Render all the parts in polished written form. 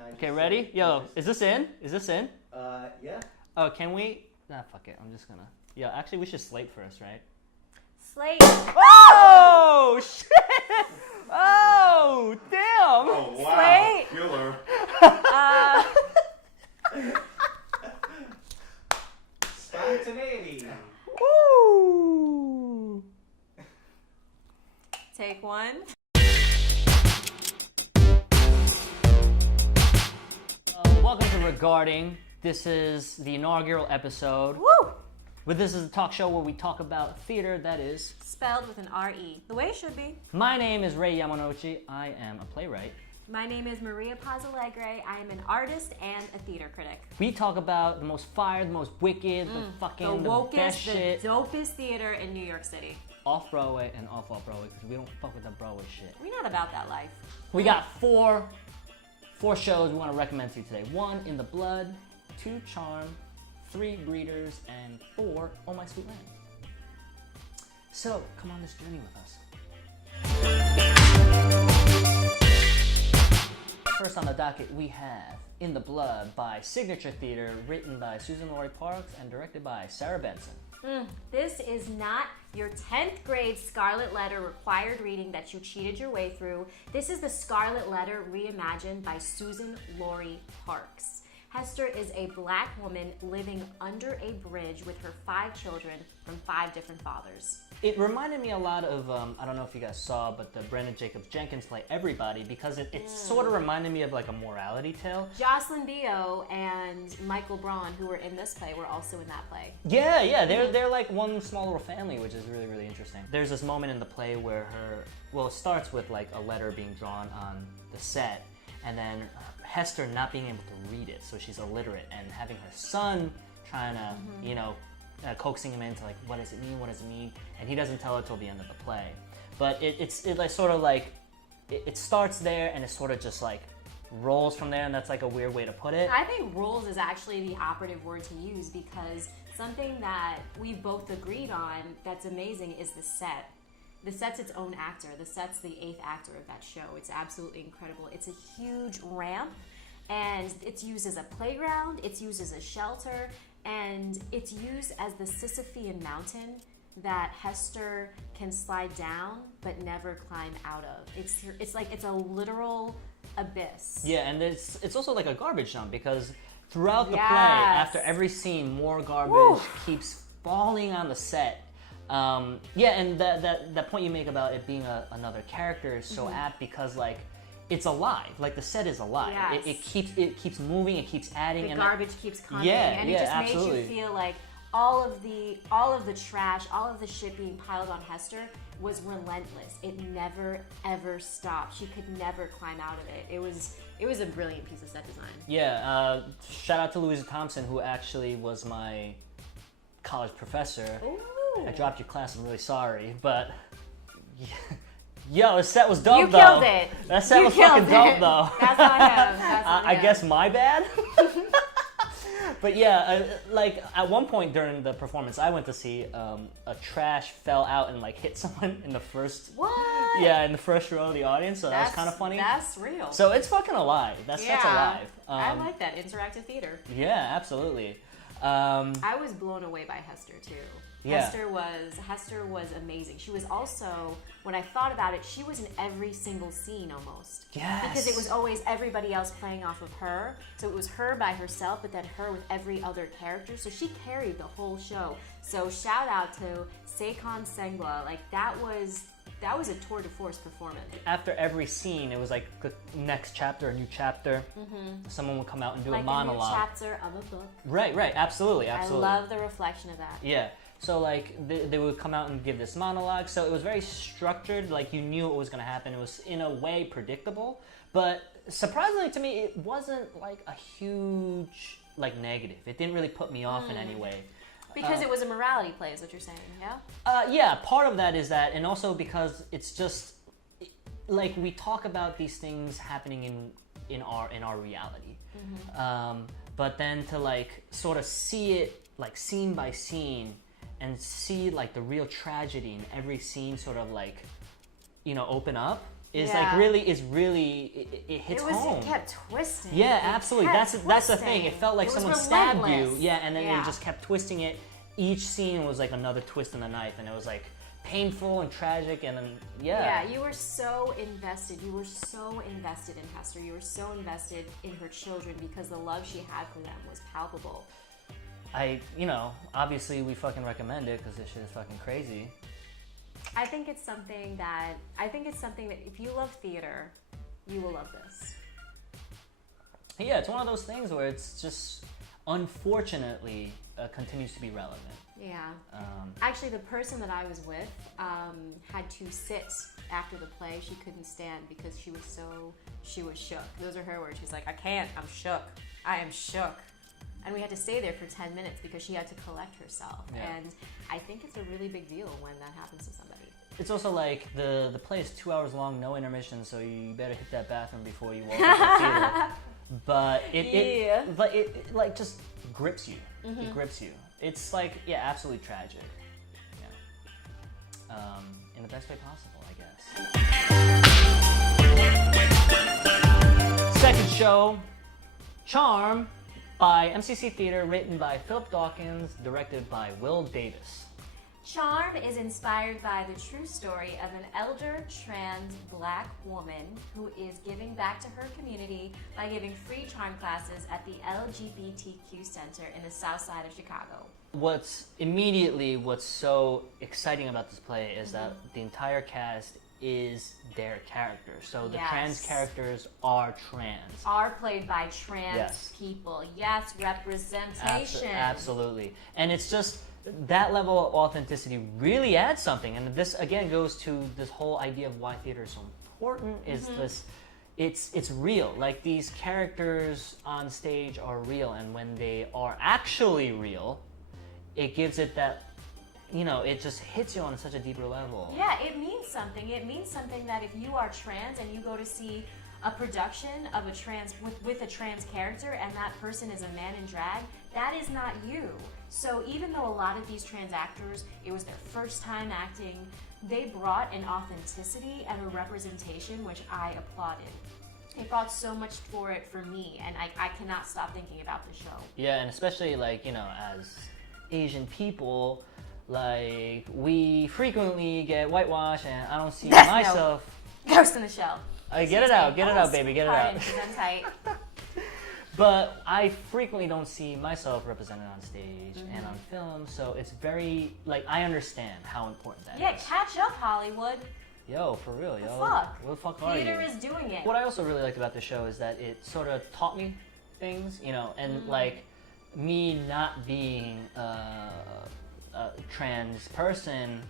Okay, ready? Yo, is this in? Is this in? Yeah. Oh, can we? Nah, fuck it. I'm just gonna. Yeah, actually, we should slate first, right? Slate. Oh shit! Oh damn! Oh wow. Slate. Killer. Spontaneity. Woo! Take one. Welcome to Regarding. This is the inaugural episode. Woo! But this is a talk show where we talk about theater that is Spelled with an R-E. The way it should be. My name is Ray Yamanouchi. I am a playwright. My name is Maria Pazzalegre. I am an artist and a theater critic. We talk about the most fire, the most wicked, the fucking The wokest, best shit. the dopest theater in New York City. Off Broadway and off Broadway because we don't fuck with that Broadway shit. We're not about that life. We got four shows we want to recommend to you today. 1, In the Blood, 2, Charm, 3, Breeders, and 4, Oh My Sweet Land. So, come on this journey with us. First on the docket, we have In the Blood by Signature Theater, written by Susan Laurie Parks and directed by Sarah Benson. This is not your 10th grade Scarlet Letter required reading that you cheated your way through. This is the Scarlet Letter reimagined by Susan Laurie Parks. Hester is a black woman living under a bridge with her 5 children from 5 different fathers. It reminded me a lot of, I don't know if you guys saw, but the Brandon Jacobs Jenkins play Everybody, because it sort of reminded me of like a morality tale. Jocelyn Bio and Michael Braun, who were in this play, were also in that play. Yeah, they're like one small little family, which is really, really interesting. There's this moment in the play where it starts with like a letter being drawn on the set, and then Hester not being able to read it, so she's illiterate, and having her son trying to, coaxing him into like, what does it mean, and he doesn't tell her till the end of the play. But it like sort of like, it starts there and it sort of just like rolls from there, and that's like a weird way to put it. I think rolls is actually the operative word to use, because something that we've both agreed on that's amazing is the set. The set's its own actor. The set's the 8th actor of that show. It's absolutely incredible. It's a huge ramp, and it's used as a playground, it's used as a shelter, and it's used as the Sisyphean mountain that Hester can slide down but never climb out of. It's like it's a literal abyss. Yeah, and it's also like a garbage dump, because throughout the play, Yes. after every scene, more garbage Woo. keeps falling on the set. And that point you make about it being another character is so apt, because like it's alive. Like the set is alive. Yes. It keeps moving. It keeps adding. The and garbage keeps coming, Yeah, and it yeah, just absolutely. makes you feel like all of the trash, all of the shit being piled on Hester was relentless. It never ever stopped. She could never climb out of it. It was a brilliant piece of set design. Yeah. Shout out to Louisa Thompson, who actually was my college professor. Ooh. I dropped your class. I'm really sorry, but yo, the set was dope You though. killed it. That set You was fucking killed dope it. though. That's on him. That's on I him. guess my bad. But yeah, like at one point during the performance I went to see, a trash fell out and like hit someone in the first. What? Yeah, in the first row of the audience. So that was kind of funny. That's real. So it's fucking alive. That's alive. I like that interactive theater. Yeah, absolutely. I was blown away by Hester too. Yeah. Hester was amazing. She was also, when I thought about it, she was in every single scene almost. Yes. Because it was always everybody else playing off of her. So it was her by herself, but then her with every other character. So she carried the whole show. So shout out to Seikon Sengla. Like that was a tour de force performance. After every scene, it was like the next chapter, a new chapter. Someone would come out and do Like a monologue. a new chapter of a book. Right, absolutely. I love the reflection of that. Yeah. So like they would come out and give this monologue. So it was very structured. Like you knew what was going to happen. It was in a way predictable, but surprisingly to me, it wasn't like a huge like negative. It didn't really put me off in any way. Because it was a morality play, is what you're saying, yeah? Yeah, part of that is that, and also because it's just like we talk about these things happening in our reality, but then to like sort of see it like scene by scene and see like the real tragedy in every scene sort of like open up is Yeah. like really it hits home. It kept twisting. Yeah, It absolutely. kept That's the thing. twisting. It felt like It was someone stabbed you. relentless. Yeah, and then Yeah. they just kept twisting it. Each scene was like another twist in the knife, and it was like painful and tragic, and then Yeah, you were so invested. You were so invested in Hester. You were so invested in her children because the love she had for them was palpable. Obviously we fucking recommend it because this shit is fucking crazy. I think it's something that if you love theater, you will love this. Yeah, it's one of those things where it's just unfortunately continues to be relevant. Yeah. Actually, the person that I was with had to sit after the play. She couldn't stand because she was shook. Those are her words. She's like, I can't. I'm shook. I am shook. And we had to stay there for 10 minutes because she had to collect herself. Yeah. And I think it's a really big deal when that happens to somebody. It's also like the play is 2 hours long, no intermission, so you better hit that bathroom before you walk into the theater. But it like just grips you. Mm-hmm. It grips you. It's like, yeah, absolutely tragic. Yeah. In the best way possible, I guess. Second show, Charm, by MCC Theater, written by Philip Dawkins, directed by Will Davis. Charm is inspired by the true story of an elder trans black woman who is giving back to her community by giving free charm classes at the LGBTQ Center in the south side of Chicago. What's so exciting about this play is that the entire cast is their characters. So the trans characters are trans. Are played by trans Yes. people. Yes, representation. Absolutely. And it's just that level of authenticity really adds something. And this again goes to this whole idea of why theater is so important is this it's real. Like these characters on stage are real, and when they are actually real, it gives it that it just hits you on such a deeper level. Yeah, it means something. It means something that if you are trans and you go to see a production of a trans with a trans character and that person is a man in drag, that is not you. So even though a lot of these trans actors, it was their first time acting, they brought an authenticity and a representation which I applauded. It brought so much for it for me, and I cannot stop thinking about the show. Yeah, and especially as Asian people, like we frequently get whitewashed, and I don't see myself. Ghost in the Shell. Get it out, baby, get it out. I'm tight. But I frequently don't see myself represented on stage and on film, so it's very I understand how important that is. Yeah, catch up, Hollywood. Yo, for real, yo. Fuck. What the fuck are you? Theater is doing it. What I also really liked about the show is that it sort of taught me things, and me not being a trans person.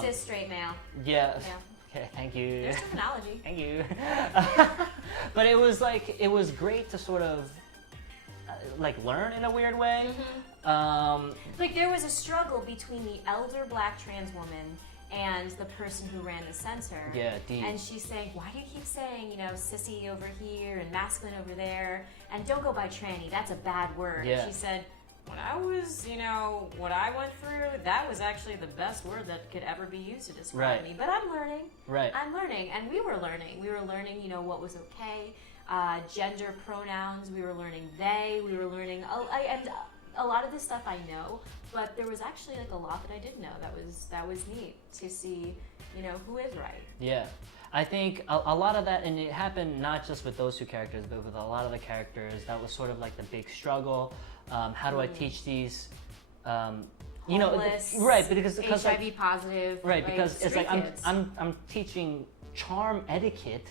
Cis straight male. Yeah. Okay, thank you. There's terminology. Thank you. But it was great to sort of learn in a weird way. There was a struggle between the elder black trans woman and the person who ran the center. Yeah, deep. And she's saying, why do you keep saying, sissy over here and masculine over there? And don't go by tranny, that's a bad word. Yeah. She said, when I was, what I went through, that was actually the best word that could ever be used to describe me. But I'm learning. Right. I'm learning. And we were learning. We were learning, what was okay. Gender pronouns, we were learning they. We were learning, and a lot of this stuff I know. But there was actually a lot that I didn't know. That was neat to see, who is right. Yeah. I think a lot of that, and it happened not just with those two characters, but with a lot of the characters, that was sort of the big struggle. How do I teach these, Homeless, right? Because HIV positive, right? Because it's I'm teaching charm etiquette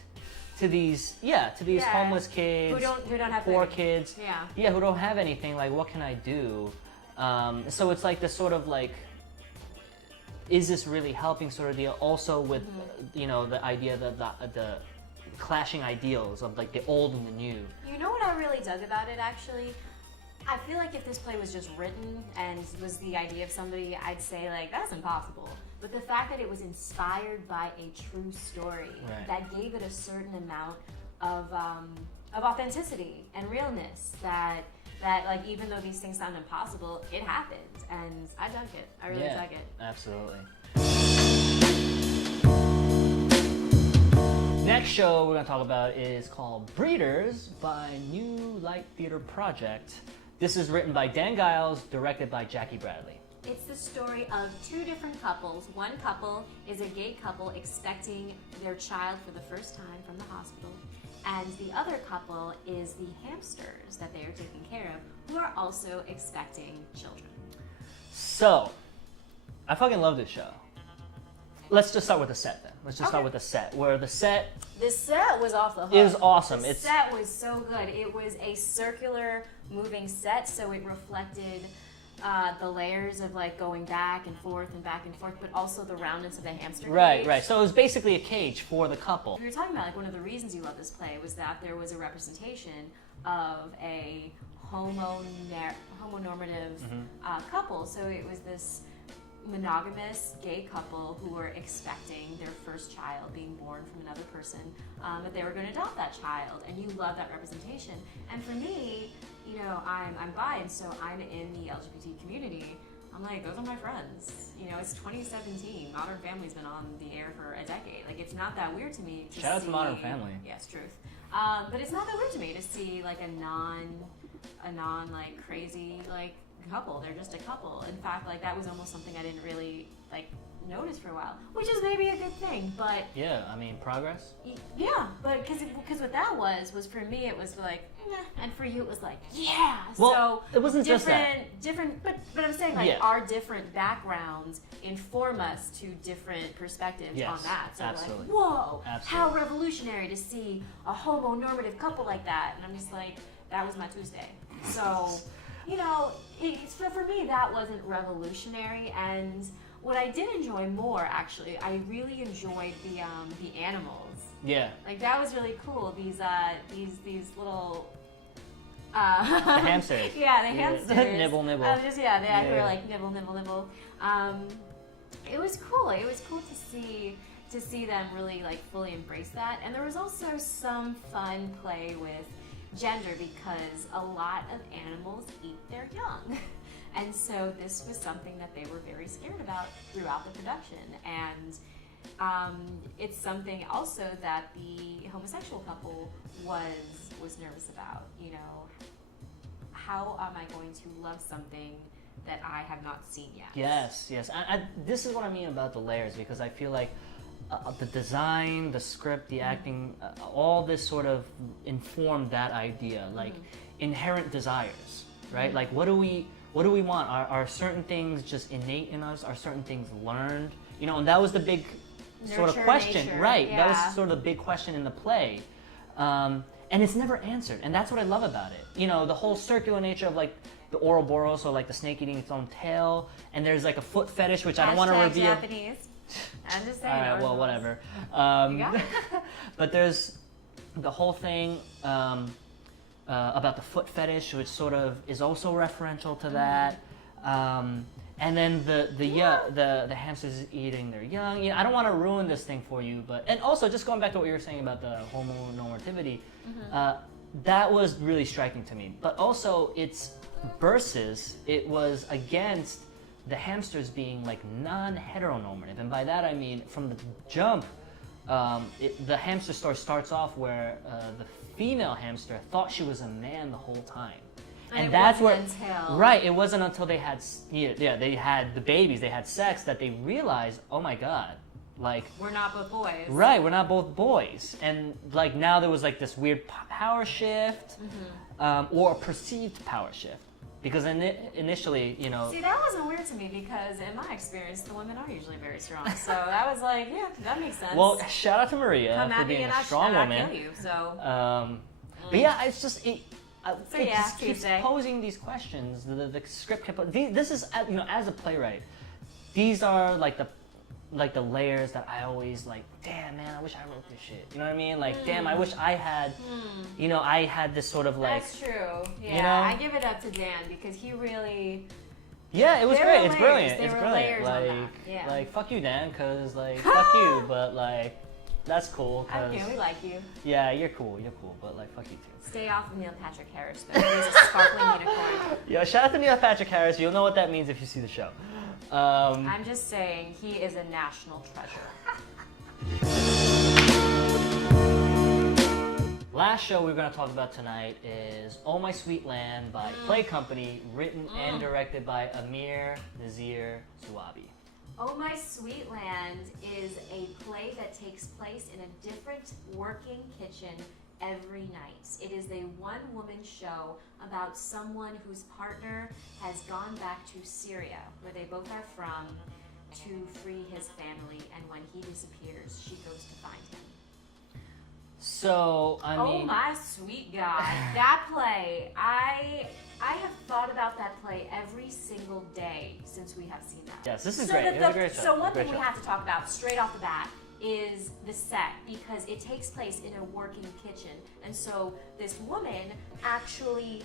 to these homeless kids, who don't have poor anything. kids, who don't have anything. What can I do? So it's this sort of is this really helping sort of deal? Also with the idea that the clashing ideals of the old and the new. You know what I really dug about it actually? I feel like if this play was just written and was the idea of somebody, I'd say that's impossible. But the fact that it was inspired by a true story that gave it a certain amount of authenticity and realness that even though these things sound impossible, it happened, and I dug it. I really dug it. Absolutely. Next show we're going to talk about is called Breeders by New Light Theater Project. This is written by Dan Giles, directed by Jackie Bradley. It's the story of two different couples. One couple is a gay couple expecting their child for the first time from the hospital. And the other couple is the hamsters that they are taking care of, who are also expecting children. So, I fucking love this show. Let's just start with the set then. Let's just start with the set. Where the set... The set was off the hook. It was awesome. The set was so good. It was a circular moving set, so it reflected the layers of like going back and forth, but also the roundness of the hamster cage. Right. So it was basically a cage for the couple. We were talking about like one of the reasons you love this play was that there was a representation of a homonormative couple. So it was this monogamous gay couple who were expecting their first child being born from another person, but they were going to adopt that child, and you love that representation. And for me, you know, I'm bi, and so I'm in the LGBT community. I'm like, those are my friends. You know, it's 2017. Modern Family's been on the air for a decade. Like, it's not that weird to me to Shout out to Modern Family. Yes, truth. But it's not that weird to me to see like a non like crazy like couple. They're just a couple. In fact, like that was almost something I didn't really like notice for a while, which is maybe a good thing. But yeah, I mean, progress. Yeah, but because what that was for me it was like, and for you it was like, yeah. Well, so it wasn't just that. Different. But I'm saying like our different backgrounds inform us to different perspectives on that. So absolutely. Like, whoa, absolutely. How revolutionary to see a homonormative couple like that. And I'm just like, that was my Tuesday. So. You know, so for me that wasn't revolutionary, and what I did enjoy more, actually, I really enjoyed the animals. Yeah. Like that was really cool. These little. The hamsters. Yeah, the hamsters. Nibble. They were like nibble. It was cool. It was cool to see them really like fully embrace that, and there was also some fun play with gender because a lot of animals eat their young. And so this was something that they were very scared about throughout the production. And it's something also that the homosexual couple was nervous about. You know, how am I going to love something that I have not seen yet? Yes. This is what I mean about the layers, because I feel like the design, the script, the acting, all this sort of informed that idea, like inherent desires, right? Like what do we want? Are certain things just innate in us? Are certain things learned? You know, and that was the big sort of question, nature. Right? Yeah. That was sort of the big question in the play, and it's never answered, and that's what I love about it. You know, the whole circular nature of like the Ouroboros, so like the snake eating its own tail, and there's like a foot fetish, which I don't want to reveal. Japanese. I'm just saying. All right, well, whatever. But there's the whole thing about the foot fetish, which sort of is also referential to that. And then the hamsters eating their young. You know, I don't want to ruin this thing for you, but and also just going back to what you were saying about the homonormativity, that was really striking to me. But also, it's versus it was against the hamsters being like non-heteronormative, and by that I mean from the jump, the hamster story starts off where the female hamster thought she was a man the whole time, and that's where it wasn't until they had they had the babies, they had sex, that they realized, oh my god, like we're not both boys. Right, we're not both boys, and like now there was like this weird power shift, or a perceived power shift. Because initially, you know... See, that wasn't weird to me because in my experience, the women are usually very strong. So I was like, yeah, that makes sense. Well, shout out to Maria for being a strong woman. I'll kill you, so... But yeah, it's just... It just keeps Tuesday. posing these questions. The script kept... This is, you know, as a playwright, these are like the layers that I always like, damn man, I wish I wrote this shit. You know what I mean? Like, damn, I wish I had, you know, I had this sort of like... That's true. Yeah, you know? I give it up to Dan because he really... Yeah, it was great. It's brilliant. There It's were brilliant. layers on that. Yeah. Like, fuck you, Dan, because, like, fuck you, but, like, that's cool. Okay, we like you. Yeah, you're cool, but, like, fuck you, too. Stay off of Neil Patrick Harris, though. He's a sparkling unicorn. Yo, shout out to Neil Patrick Harris. You'll know what that means if you see the show. I'm just saying, he is a national treasure. Last show we're going to talk about tonight is Oh My Sweet Land by Play Company, written and directed by Amir Nazir Suabi. Oh My Sweet Land is a play that takes place in a different working kitchen every night. It is a one-woman show about someone whose partner has gone back to Syria, where they both are from, to free his family, and when he disappears, she goes to find him. So, I mean... Oh my sweet God. That play, I have thought about that play every single day since we have seen that. Yes, this is great. It's a great show. So one thing we have to talk about straight off the bat is the set, because it takes place in a working kitchen. And so this woman actually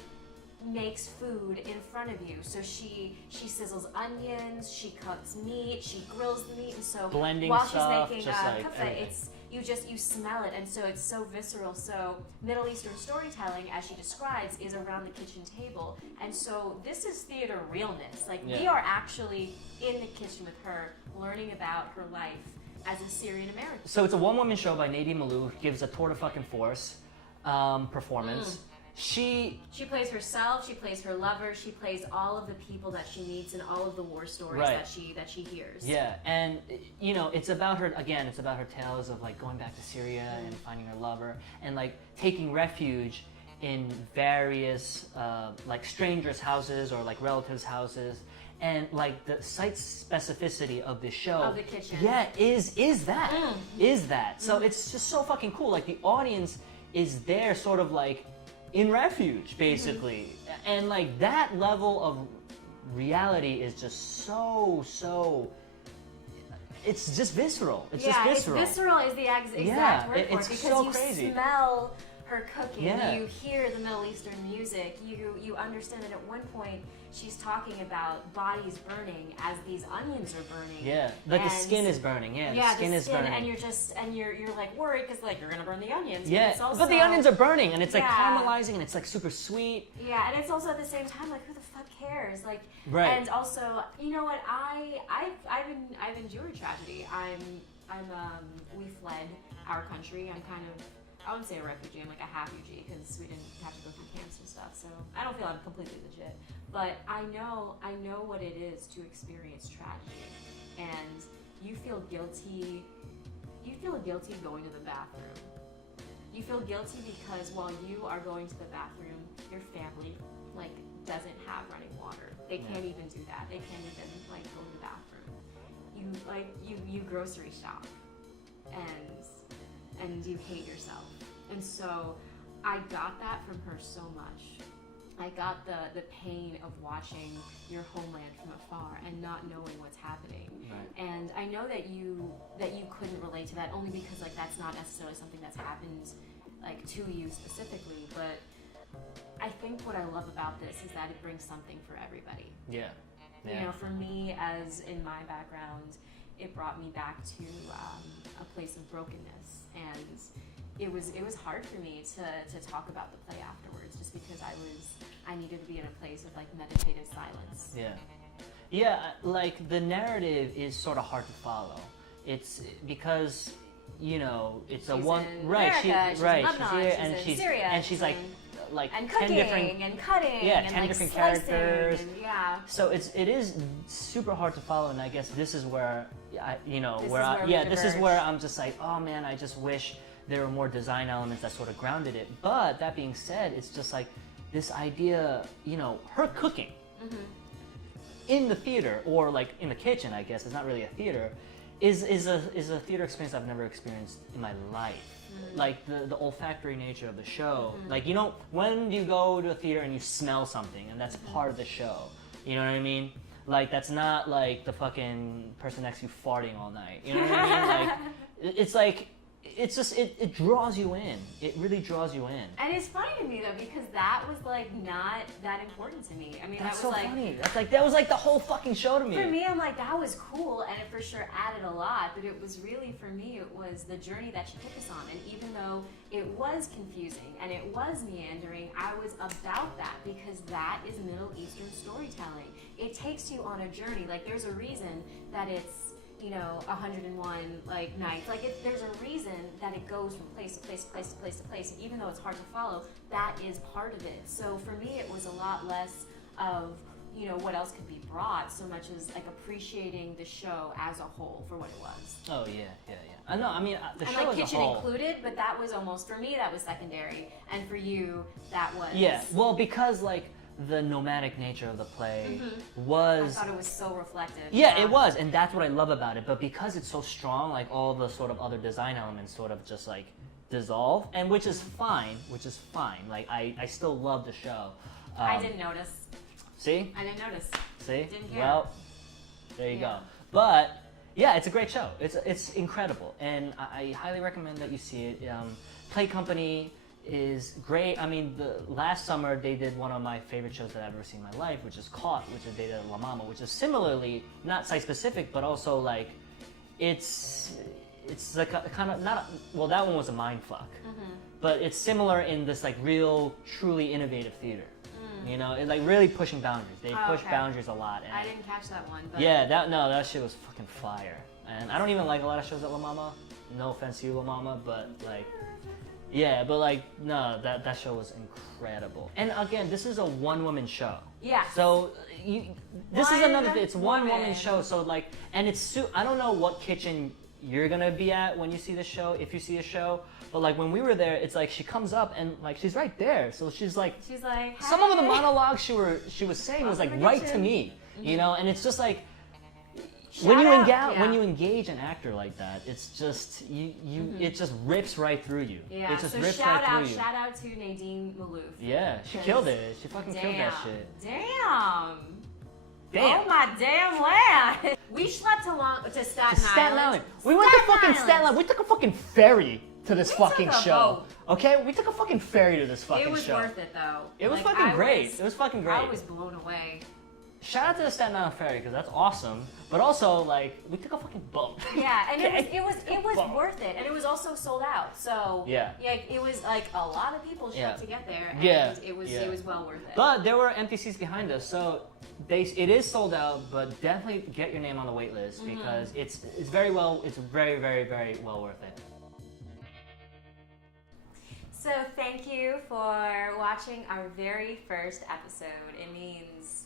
makes food in front of you. So she sizzles onions, she cooks meat, she grills the meat, and so blending while stuff, she's making just like kafta, everything. it's you smell it, and so it's so visceral. So Middle Eastern storytelling, as she describes, is around the kitchen table, and so this is theater realness. Like we are actually in the kitchen with her, learning about her life as a Syrian American. So it's a one-woman show by Nadine Malou, gives a tour de fucking force performance. She plays herself, she plays her lover, she plays all of the people that she meets and all of the war stories that she hears. Yeah, and you know, it's about her it's about her tales of like going back to Syria and finding her lover and like taking refuge in various like strangers' houses or like relatives' houses. And like the site specificity of the show, of the kitchen, is that. So it's just so fucking cool. Like the audience is there, sort of like in refuge, basically, and like that level of reality is just so. It's just visceral. It's just visceral. It's visceral is the exact word for it, because so you crazy. smell her cooking, Yeah. you hear the Middle Eastern music, you understand that at one point she's talking about bodies burning as these onions are burning. Yeah, like the skin is burning. Yeah, the skin is burning. And you're like worried because like you're gonna burn the onions. Yeah, but, it's also, but the onions are burning, and it's like Yeah. caramelizing, and it's like super sweet. Yeah, and it's also at the same time like, who the fuck cares? Like, Right. And also, you know what? I've endured tragedy. We fled our country. I'm kind of, I wouldn't say a refugee. I'm like a half-refugee because we didn't have to go through camps and stuff. So I don't feel I'm completely legit, but I know what it is to experience tragedy, and you feel guilty. You feel guilty going to the bathroom. You feel guilty because while you are going to the bathroom, your family like doesn't have running water. They can't even do that. They can't even like go to the bathroom. You grocery shop, and you hate yourself. And so I got that from her so much. I got the pain of watching your homeland from afar and not knowing what's happening. Right. And I know that you couldn't relate to that only because like that's not necessarily something that's happened like to you specifically, but I think what I love about this is that it brings something for everybody. Yeah. You know, for me, as in my background, it brought me back to a place of brokenness, and it was hard for me to talk about the play afterwards, just because I needed to be in a place of like meditative silence. Yeah, like the narrative is sort of hard to follow. It's because, you know, it's She's a one in right. America, she's in Lebanon, She's here, she's and in she's Syria, and she's like and 10 cooking different and cutting, yeah, and 10 like different slicing, characters. and, yeah. So it is super hard to follow, and I guess this is where This is where I'm just like, oh man, I just wish there were more design elements that sort of grounded it. But that being said, it's just like this idea, you know, her cooking in the theater or like in the kitchen, I guess it's not really a theater, is a theater experience I've never experienced in my life. Like the olfactory nature of the show. Like, you know, when you go to a theater and you smell something, and that's part of the show. You know what I mean? Like, that's not like the fucking person next to you farting all night. You know what I mean? Like, it's like, it's just, it draws you in. It really draws you in. And it's funny to me though, because that was like not that important to me. I mean, That's that was so like funny. That's like, that was like the whole fucking show to me. for me, I'm like, that was cool, and it for sure added a lot, but it was really, for me, it was the journey that she took us on. And even though it was confusing and it was meandering, I was about that, because that is Middle Eastern storytelling. It takes you on a journey. Like, there's a reason that it's you know, 101 like nights. Like there's a reason that it goes from place to place to place to place to place. And even though it's hard to follow, that is part of it. So for me, it was a lot less of, you know, what else could be brought, so much as like appreciating the show as a whole for what it was. Oh yeah. I know. I mean, the and show like as a kitchen whole included, but that was almost, for me, that was secondary, and for you, that was. Yeah. Well, because like the nomadic nature of the play was. I thought it was so reflective. Yeah, it was, and that's what I love about it. But because it's so strong, like all the sort of other design elements sort of just like dissolve, and which is fine. Like I still love the show. I didn't notice. See? I didn't notice. See? Didn't hear. Well, there you go. But yeah, it's a great show. It's incredible, and I highly recommend that you see it. Play Company is great. I mean, the last summer they did one of my favorite shows that I've ever seen in my life, which is Caught, which is they did La Mama, which is similarly not site specific, but also like it's like a kind of not. Well, that one was a mind fuck, but it's similar in this like real, truly innovative theater. You know, and like really pushing boundaries. They push boundaries a lot. And I didn't catch that one. But yeah, that shit was fucking fire. And I don't even like a lot of shows at La Mama. No offense to you, La Mama, but like, yeah, but like, no, that show was incredible. And again, this is a one-woman show. Yeah. So this is another thing. It's one-woman show. So like, and it's I don't know what kitchen you're gonna be at when you see the show, if you see a show. But like when we were there, it's like she comes up and like she's right there. So she's like hey. Some of the monologues she was saying was like right to me, you know. And it's just like when you engage an actor like that, it's just it just rips right through you. Yeah. It just so rips shout right through you. Shout out to Nadine Malouf. Yeah, she killed it. She fucking killed that shit. Damn. Damn. Oh my damn land. We slept along to Staten Island. We went to fucking Staten Island. We took a fucking ferry to this fucking show. Boat. Okay? We took a fucking ferry to this fucking show. It was worth it though. It was fucking great. It was fucking great. I was blown away. Shout out to the Staten Island ferry because that's awesome. But also, like, we took a fucking boat. Yeah, and it was worth it, and it was also sold out. So yeah, it was like a lot of people showed to get there, and it was well worth it. But there were empty seats behind us, so it is sold out. But definitely get your name on the wait list because it's very very very well worth it. So thank you for watching our very first episode. It means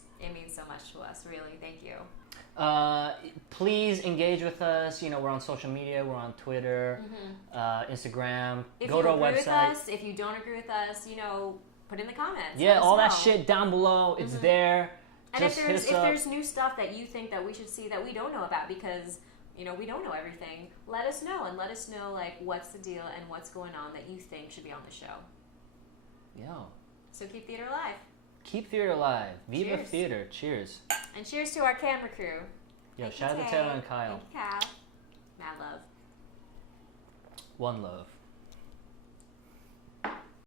so much to us, really. Thank you. Please engage with us. You know, we're on social media. We're on Twitter, Instagram. Go to our website. With us, if you don't agree with us, you know, put in the comments. Yeah, all that shit down below. It's there. And if there's new stuff that you think that we should see that we don't know about, because you know we don't know everything, let us know and let us know like what's the deal and what's going on that you think should be on the show. Yo. So keep theater alive. Keep theater alive. Viva Cheers. theater. Cheers. And cheers to our camera crew. Yo, shout out to Taylor and Kyle. Thank you, Cal. Mad love. One love.